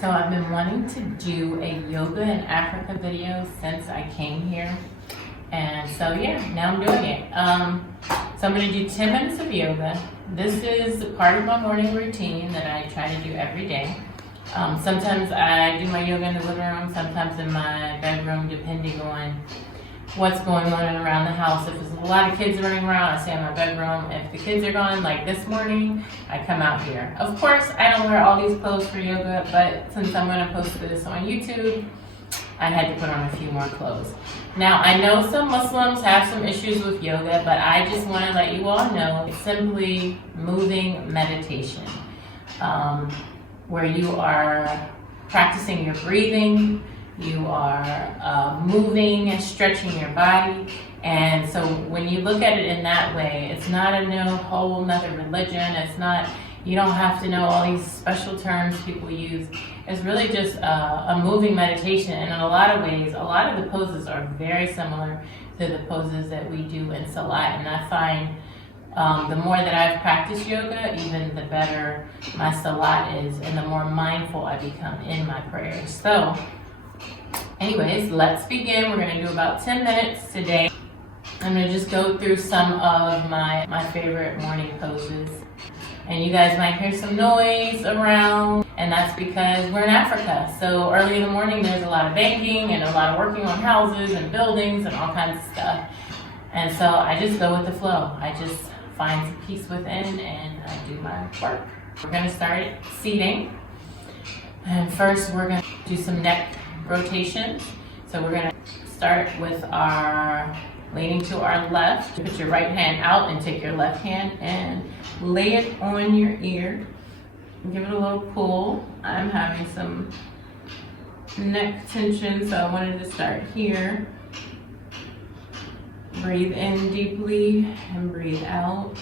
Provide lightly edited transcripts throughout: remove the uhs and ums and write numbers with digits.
So I've been wanting to do a yoga in Africa video since I came here. And so yeah, now I'm doing it. So I'm gonna do 10 minutes of yoga. This is part of my morning routine that I try to do every day. Sometimes I do my yoga in the living room, sometimes in my bedroom, depending on what's going on around the house. If there's a lot of kids running around, I stay in my bedroom. If the kids are gone, like this morning, I come out here. Of course, I don't wear all these clothes for yoga, but since I'm gonna post this on YouTube, I had to put on a few more clothes. Now, I know some Muslims have some issues with yoga, but I just wanna let you all know it's simply moving meditation, where you are practicing your breathing, you are moving and stretching your body. And so when you look at it in that way, it's not a whole nother religion. It's not, you don't have to know all these special terms people use. It's really just a moving meditation. And in a lot of ways, a lot of the poses are very similar to the poses that we do in Salat. And I find the more that I've practiced yoga, even the better my Salat is and the more mindful I become in my prayers. So anyways, let's begin. We're gonna do about 10 minutes today. I'm gonna just go through some of my favorite morning poses. And you guys might hear some noise around, and that's because we're in Africa. So early in the morning, there's a lot of banking and a lot of working on houses and buildings and all kinds of stuff. And so I just go with the flow. I just find some peace within and I do my work. We're gonna start seating. And first we're gonna do some neck rotations. So we're gonna start with our leaning to our left. Put your right hand out and take your left hand and lay it on your ear. Give it a little pull. I'm having some neck tension, so I wanted to start here. Breathe in deeply and breathe out.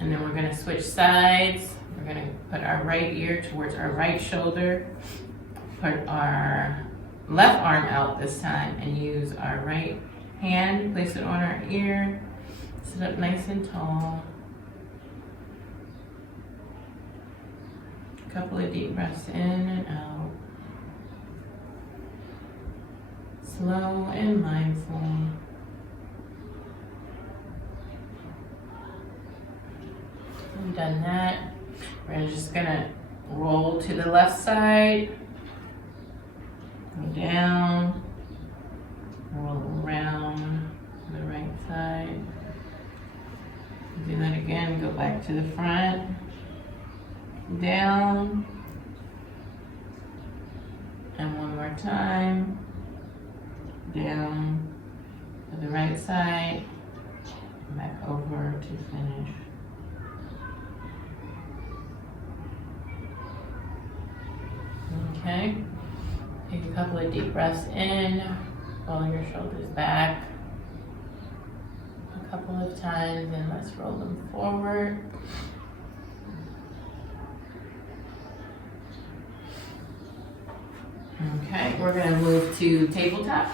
And then we're gonna switch sides. We're gonna put our right ear towards our right shoulder. Put our left arm out this time and use our right hand. Place it on our ear. Sit up nice and tall. A couple of deep breaths in and out. Slow and mindful. We've done that. We're just gonna roll to the left side, go down, roll around to the right side. Do that again, go back to the front, down, and one more time, down to the right side, back over to finish. Okay, take a couple of deep breaths in, roll your shoulders back a couple of times, and let's roll them forward. Okay, we're gonna move to tabletop.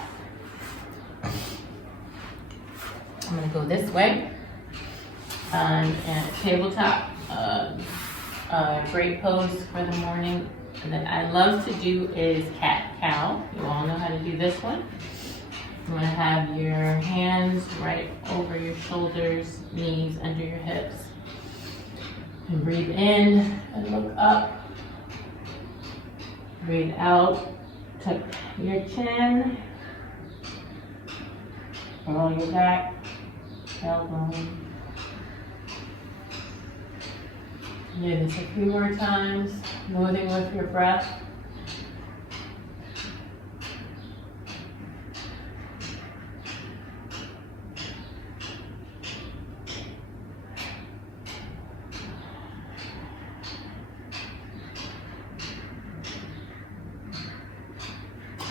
I'm gonna go this way. And tabletop, great pose for the morning that I love to do is cat-cow. You all know how to do this one. I'm gonna have your hands right over your shoulders, knees under your hips. And breathe in and look up. Breathe out, tuck your chin. Roll your back, tailbone. Do this a few more times, moving with your breath.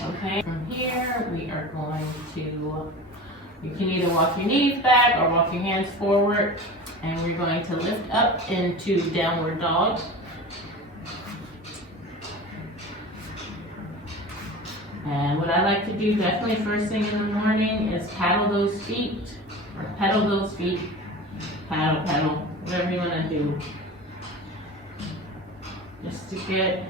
Okay, from here we are going to, you can either walk your knees back or walk your hands forward. And we're going to lift up into downward dog. And what I like to do definitely first thing in the morning is paddle those feet, or pedal those feet, pedal, whatever you want to do. Just to get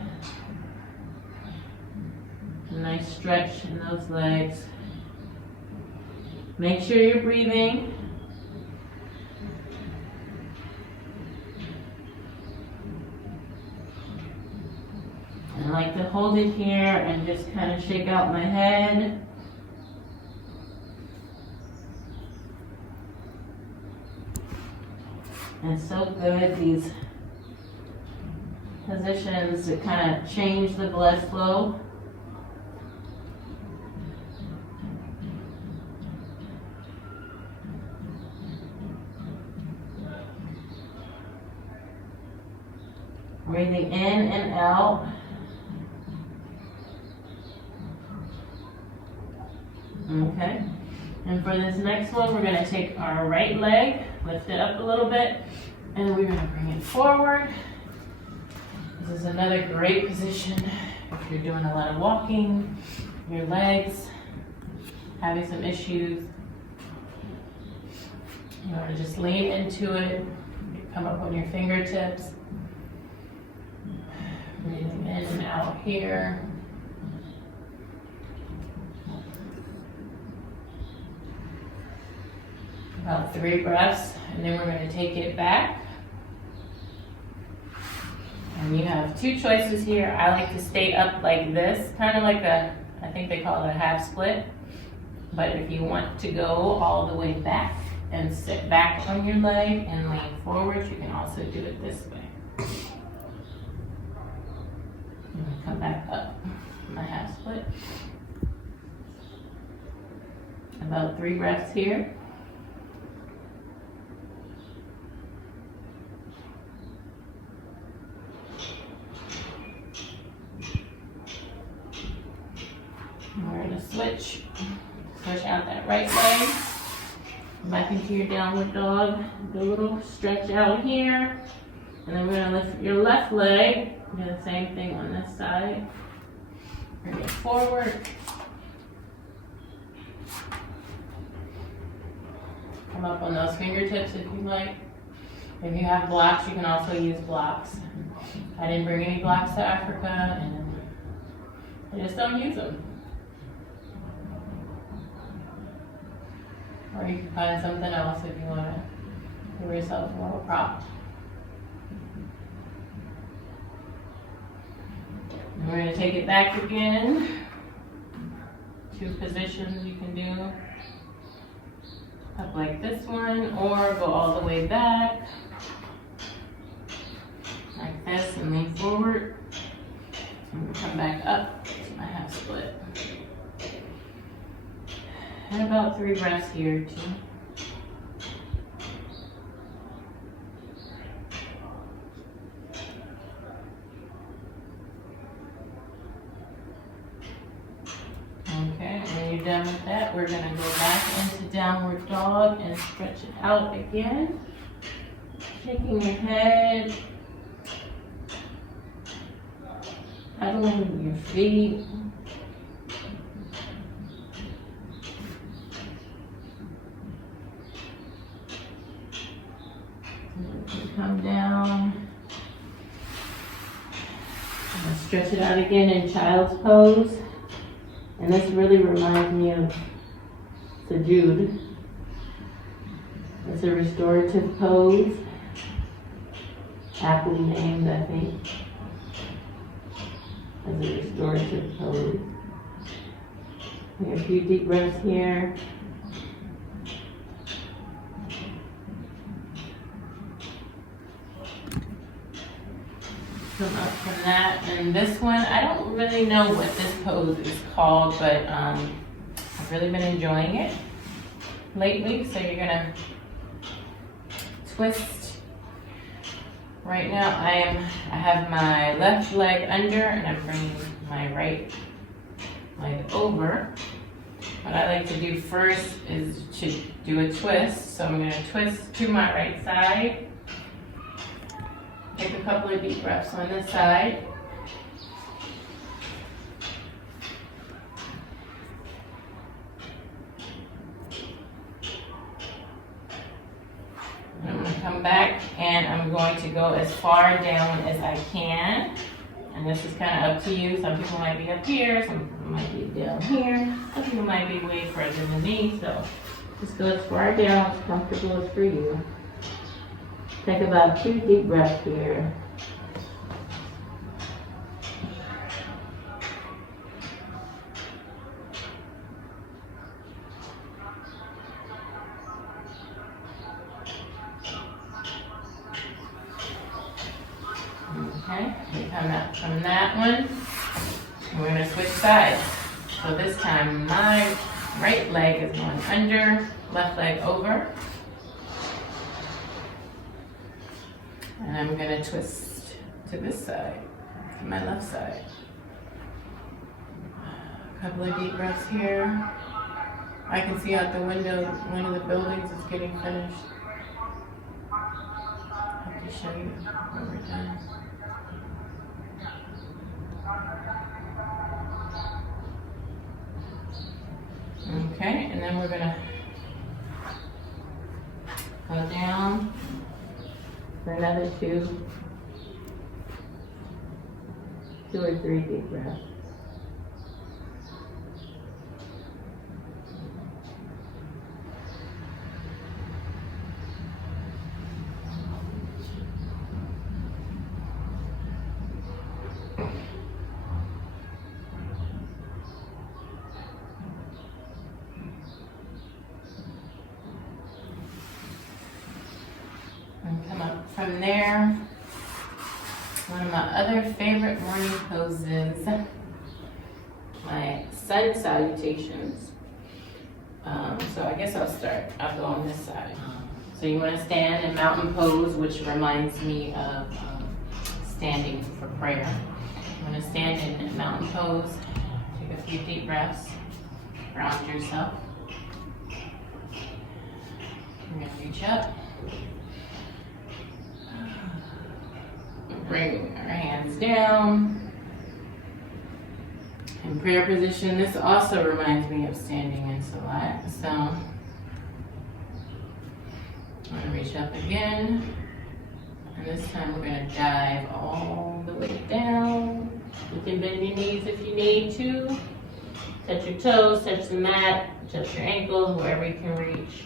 a nice stretch in those legs. Make sure you're breathing. I like to hold it here and just kind of shake out my head. And so good, these positions to kind of change the blood flow. Breathing in and out. Okay, and for this next one, we're going to take our right leg, lift it up a little bit, and we're going to bring it forward. This is another great position if you're doing a lot of walking, your legs having some issues. You want to just lean into it, come up on your fingertips, breathing in and out here. About 3 breaths, and then we're going to take it back. And you have 2 choices here. I like to stay up like this, kind of like I think they call it a half split. But if you want to go all the way back and sit back on your leg and lean forward, you can also do it this way. And come back up, my half split. About 3 breaths here. We're going to switch out that right leg, back into your downward dog, do a little stretch out here, and then we're going to lift your left leg, do the same thing on this side, bring it forward, come up on those fingertips if you like. If you have blocks, you can also use blocks. I didn't bring any blocks to Africa, and I just don't use them. Or you can find something else if you want to give yourself a little prop. And we're going to take it back again. 2 positions you can do. Up like this one, or go all the way back. Like this, and lean forward. And come back up to my half split. And about 3 breaths here too. Okay, when you're done with that, we're going to go back into downward dog and stretch it out again. Shaking your head. Pedaling your feet. Come down. And stretch it out again in child's pose. And this really reminds me of sujood. It's a restorative pose. Aptly named, I think, as a restorative pose. Take a few deep breaths here. Come up from that, and this one, I don't really know what this pose is called, but I've really been enjoying it lately. So you're gonna twist. Right now I have my left leg under, and I'm bringing my right leg over. What I like to do first is to do a twist. So I'm gonna twist to my right side. Take a couple of deep breaths on this side. come back and I'm going to go as far down as I can. And this is kind of up to you. Some people might be up here, some people might be down here, some people might be way further than me. So just go as far down as comfortable as for you. Take about 2 deep breaths here. Okay, we come out from that one. We're going to switch sides. So this time my right leg is going under, left leg over. And I'm going to twist to this side, to my left side. A couple of deep breaths here. I can see out the window, one of the buildings is getting finished. I have to show you when we're done. Okay, and then we're gonna go down for another 2 or 3 deep breaths. And come up from there. One of my other favorite morning poses, my sun salutations. So I guess I'll go on this side. So you want to stand in mountain pose, which reminds me of standing for prayer. You want to stand in mountain pose, take a few deep breaths, ground yourself. You're going to reach up. Bring our hands down. In prayer position, this also reminds me of standing in Salat. So I'm going to reach up again. And this time we're going to dive all the way down. You can bend your knees if you need to. Touch your toes, touch the mat, touch your ankles, wherever you can reach.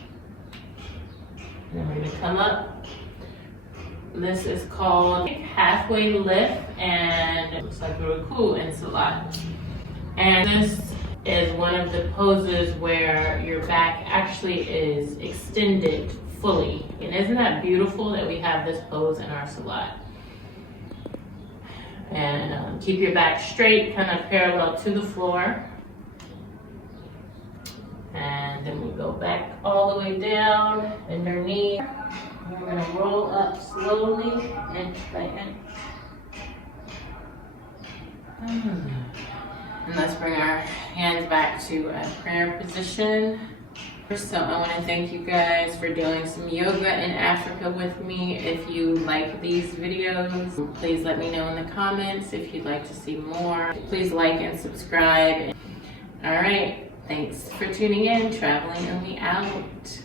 And then we're going to come up. This is called halfway lift, and it looks like a ruku in Salat. And this is one of the poses where your back actually is extended fully. And isn't that beautiful that we have this pose in our Salat? And keep your back straight, kind of parallel to the floor. And then we go back all the way down, bend our knee. We're going to roll up slowly, inch by inch. And let's bring our hands back to a prayer position. So I want to thank you guys for doing some yoga in Africa with me. If you like these videos, please let me know in the comments. If you'd like to see more, please like and subscribe. All right, thanks for tuning in. Traveling Ummi out.